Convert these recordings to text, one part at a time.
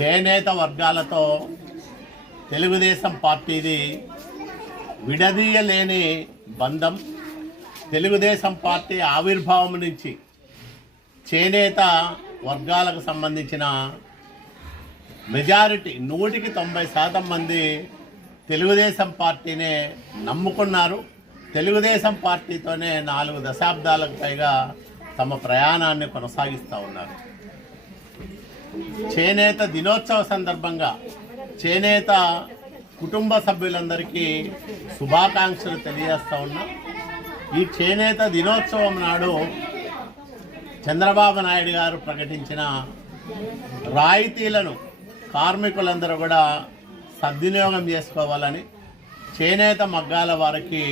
చేనేత వర్గాలతో తెలుగుదేశం పార్టీది విడదీయలేని బంధం. తెలుగుదేశం పార్టీ ఆవిర్భావం నుంచి చేనేత వర్గాలకు సంబంధించిన మెజారిటీ 100% మంది తెలుగుదేశం పార్టీనే నమ్ముకున్నారు. తెలుగుదేశం పార్టీతోనే 4 దశాబ్దాలకు పైగా తమ ప్రయాణాన్ని కొనసాగిస్తూ ఉన్నారు. చేనేత దినోత్సవ సందర్భంగా చేనేత కుటుంబ సభ్యులందరికీ శుభాకాంక్షలు తెలియజేస్తూ ఉన్నా. ఈ చేనేత దినోత్సవం నాడు చంద్రబాబు నాయుడు గారు ప్రకటించిన రాయితీలను కార్మికులందరూ కూడా సద్వినియోగం చేసుకోవాలని, చేనేత మగ్గాల వారికి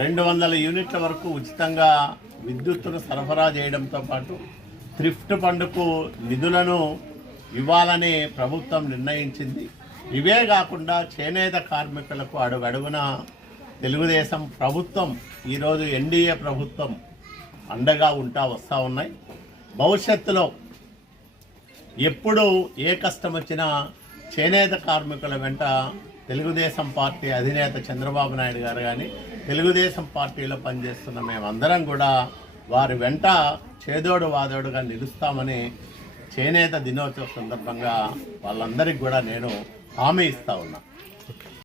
200 యూనిట్ల వరకు ఉచితంగా విద్యుత్తును సరఫరా చేయడంతో పాటు థ్రిఫ్ట్ ఫండ్కు నిధులను ఇవ్వాలని ప్రభుత్వం నిర్ణయించింది. ఇవే కాకుండా చేనేత కార్మికులకు అడుగడుగున తెలుగుదేశం ప్రభుత్వం, ఈరోజు ఎన్డీఏ ప్రభుత్వం అండగా వస్తూ ఉన్నాయి. భవిష్యత్తులో ఎప్పుడు ఏ కష్టం వచ్చినా చేనేత కార్మికుల వెంట తెలుగుదేశం పార్టీ అధినేత చంద్రబాబు నాయుడు గారు కానీ, తెలుగుదేశం పార్టీలో పనిచేస్తున్న మేమందరం కూడా వారి వెంట చేదోడు వాదోడుగా నిలుస్తామని చేనేత దినోత్సవ సందర్భంగా వాళ్ళందరికీ కూడా నేను హామీ ఇస్తా ఉన్నా.